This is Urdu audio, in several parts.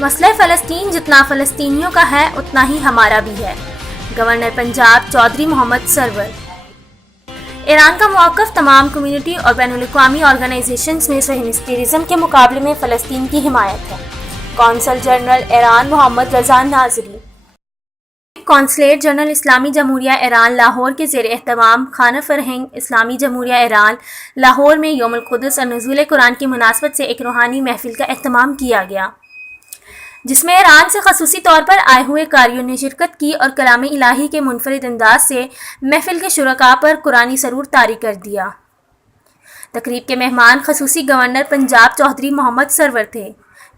مسئلہ فلسطین جتنا فلسطینیوں کا ہے اتنا ہی ہمارا بھی ہے، گورنر پنجاب چودھری محمد سرور۔ ایران کا موقف تمام کمیونٹی اور بین الاقوامی آرگنائزیشنز میں صہیونسٹزم کے مقابلے میں فلسطین کی حمایت ہے۔ قونصل جنرل ایران محمد رضا ناظری۔ قونصلیٹ جنرل اسلامی جمہوریہ ایران لاہور کے زیر اہتمام خانہ فرہنگ اسلامی جمہوریہ ایران لاہور میں یوم القدس اور نزول قرآن کی مناسبت سے ایک روحانی محفل کا اہتمام کیا گیا، جس میں ایران سے خصوصی طور پر آئے ہوئے قاریوں نے شرکت کی اور کلام الہی کے منفرد انداز سے محفل کے شرکاء پر قرآنی سرور طاری کر دیا۔ تقریب کے مہمان خصوصی گورنر پنجاب چودھری محمد سرور تھے۔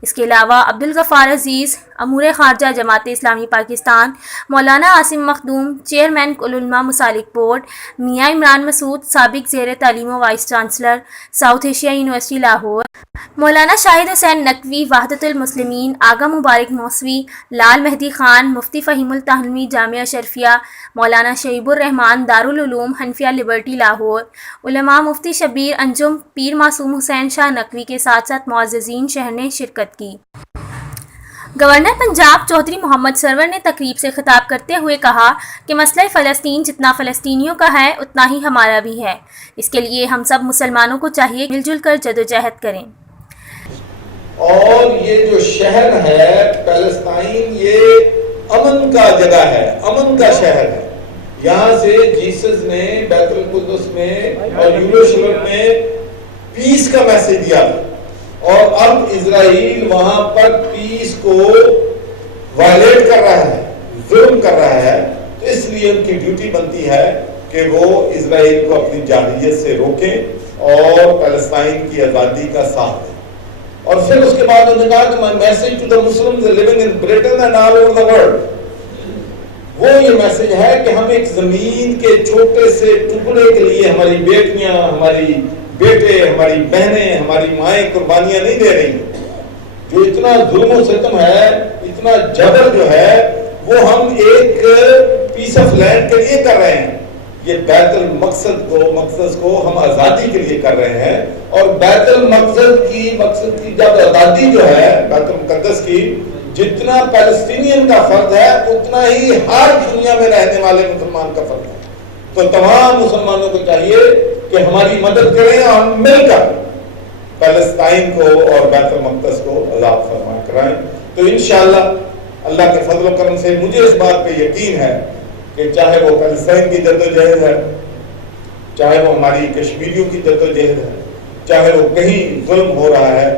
اس کے علاوہ عبدالغفار عزیز امور خارجہ جماعت اسلامی پاکستان، مولانا عاصم مخدوم چیئرمین کل علماء مسالک بورڈ، میاں عمران مسعود سابق زیر تعلیم و vice chancellor south Asia university Lahore, مولانا شاہد حسین نقوی وحدت المسلمین، آغا مبارک موسوی، لال مہدی خان مفتی فہیم التحنوی جامعہ اشرفیہ، مولانا شہیب الرحمان دارالعلوم حنفیہ لبرٹی لاہور، علماء مفتی شبیر انجم پیر معصوم حسین شاہ نقوی کے ساتھ ساتھ معززین شہر نے شرکت کی۔ گورنر پنجاب چودھری محمد سرور نے تقریب سے خطاب کرتے ہوئے کہا کہ مسئلہ فلسطین جتنا فلسطینیوں کا ہے اتنا ہی ہمارا بھی ہے، اس کے لیے ہم سب مسلمانوں کو چاہیے مل جل کر جدوجہد کریں۔ اور یہ جو شہر ہے فلسطین، یہ امن کا جگہ ہے، امن کا شہر ہے۔ یہاں سے جیسس نے بیت القدس میں اور یروشلم میں پیس کا میسج دیا تھا، اور اب اسرائیل وہاں پر پیس کو وائلیٹ کر رہا ہے، ظلم کر رہا ہے، تو اس لیے ان کی ڈیوٹی بنتی ہے کہ وہ اسرائیل کو اپنی جارحیت سے روکیں اور فلسطین کی آزادی کا ساتھ دیں۔ اور پھر اس کے بعد انہوں نے کہا کہ my message to the Muslims living in Britain and all over the world، وہ یہ میسج ہے کہ ہم ایک زمین کے چھوٹے سے ٹکڑے کے لیے ہماری بیٹیاں، ہماری بیٹے، ہماری بہنیں، ہماری مائیں قربانیاں نہیں دے رہی ہیں۔ جو اتنا ظلم و ستم ہے، اتنا جبر جو ہے، وہ ہم ایک پیس آف لینڈ کے لیے کر رہے ہیں۔ یہ بیت المقدس کو ہم آزادی کے لیے کر رہے ہیں، اور بیت المقدس کی جب آزادی جو ہے بیت المقدس کی، جتنا پیلسٹینین کا فرض ہے اتنا ہی ہر دنیا میں رہنے والے مسلمان کا فرض ہے۔ تو تمام مسلمانوں کو چاہیے کہ ہماری مدد کریں اور ہم مل کر فلسطین کو اور بیت المقدس کو آزاد فرما کرائیں۔ تو انشاءاللہ اللہ کے فضل و کرم سے مجھے اس بات پہ یقین ہے کہ چاہے وہ فلسطین کی جدوجہد ہے، چاہے وہ ہماری کشمیریوں کی جدوجہد ہے، چاہے وہ کہیں ظلم ہو رہا ہے،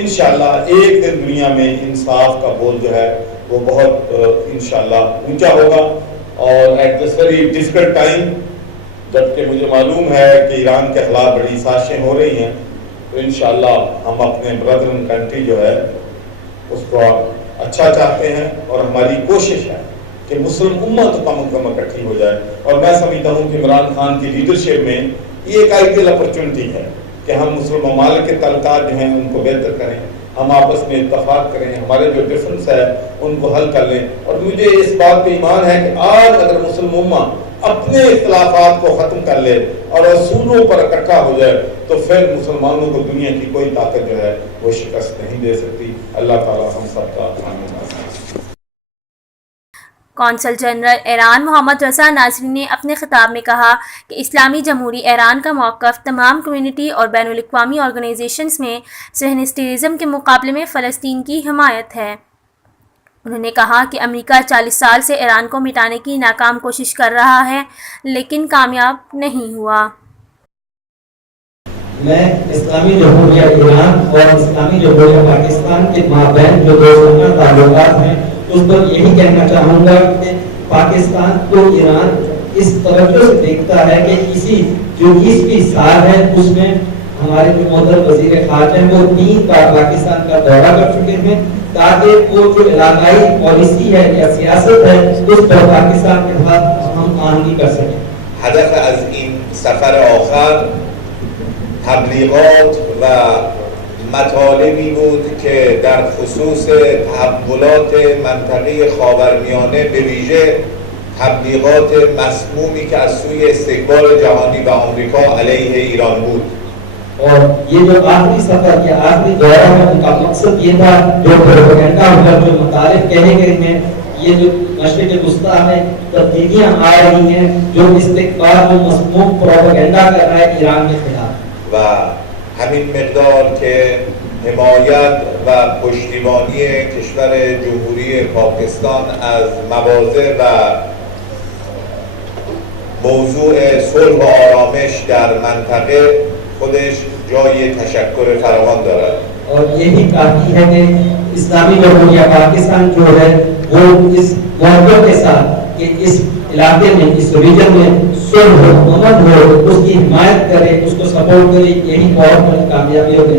انشاءاللہ ایک دن دنیا میں انصاف کا بول جو ہے وہ بہت انشاءاللہ اونچا ہوگا۔ اور at this very difficult time, جبکہ مجھے معلوم ہے کہ ایران کے خلاف بڑی سازشیں ہو رہی ہیں، تو انشاءاللہ ہم اپنے برادرن کنٹری جو ہے اس کو اچھا چاہتے ہیں، اور ہماری کوشش ہے کہ مسلم امت کم اکٹھی ہو جائے۔ اور میں سمجھتا ہوں کہ عمران خان کی لیڈرشپ میں یہ ایک آئیڈیل اپرچونٹی ہے کہ ہم مسلم ممالک کے تعلقات جو ہیں ان کو بہتر کریں، ہم آپس میں اتفاق کریں، ہمارے جو ڈفرنس ہے ان کو حل کر لیں۔ اور مجھے اس بات پہ ایمان ہے کہ آج اگر مسلم امت اپنے اختلافات کو ختم کر لے اور اصولوں پر اکٹھا ہو جائے تو پھر مسلمانوں کو دنیا کی کوئی طاقت جو ہے وہ شکست نہیں دے سکتی۔ اللہ تعالی ہم سب کا آمین۔ قونصل جنرل ایران محمد رضا ناظری نے اپنے خطاب میں کہا کہ اسلامی جمہوری ایران کا موقف تمام کمیونٹی اور بین الاقوامی آرگنائزیشنز میں صہیونسٹزم کے مقابلے میں فلسطین کی حمایت ہے۔ انہوں نے کہا کہ امریکہ 40 سال سے ایران کو مٹانے کی ناکام کوشش کر رہا ہے لیکن کامیاب نہیں ہوا۔ میں اسلامی جمہوریہ ایران اور اسلامی جمہوریہ پاکستان کے مابین جو دوستانہ تعلقات ہیں اس پر یہی کہنا چاہوں گا کہ پاکستان کو ایران اس توجہ سے دیکھتا ہے کہ اسی جو 20ویں سال ہے اس میں ہمارے جو محترم وزیر خارجہ ہیں وہ 3 بار پاکستان کا دورہ کر چکے ہیں، تاکہ وہ جو علاقائی پالیسی ہے یا سیاست ہے اس پر پاکستان کے ساتھ ہم آہنگی کر سکیں۔ هدف از این سفر آخر تبلیغات و مطالبی بود که در خصوص تحولات منطقه خاورمیانه به ویژه تبلیغات مسمومی که از سوی استکبار جهانی و آمریکا علیه ایران بود اور یہ جو آخری سفر یا آخری دورہ ہے ان کا مقصد یہ تھا جو پروپیگنڈا جو مطالب کہے گئے ہیں یہ جو مشرق وسطیٰ میں تبدیلیاں آ رہی ہیں جو استقبال جو مسموم پروپیگنڈا کر رہا ہے ایران کے خلاف و همین مقدار که حمایت و پشتیبانی کشور جمهوری پاکستان از مواضع و موضوع صلح و آرامش در منطقه خودش جای تشکر فراوان دارد اور یہی کافی ہے کہ اسلامی جمہوریہ پاکستان جو ہے وہ اس موقع کے ساتھ کہ اس علاقے میں اس ریجن میں صلح و امن ہو اس کی حمایت کرے اس کو سپورٹ کرے یہی بہت بڑی کامیابی ہوگی